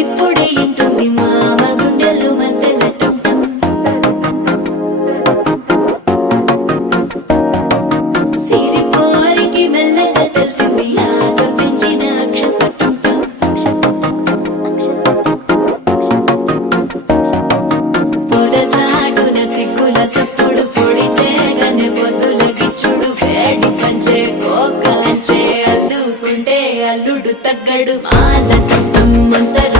ఇప్పుడిప్పుడే ఇంటుంది మామ గుండెలు మధ్యల టంటం సిరిపోరికి మెల్లగా తెలిసింది ఆశ పెంచిన అక్షత టంటం పొదసాటున సిగ్గుల సప్పుడు పొడి చేయగానే పొద్దుల గిచ్చుడు వేడి పంచే కోకలంచే అల్లుకుంటే అల్లుడు తగ్గడు మాల టంటం అంతర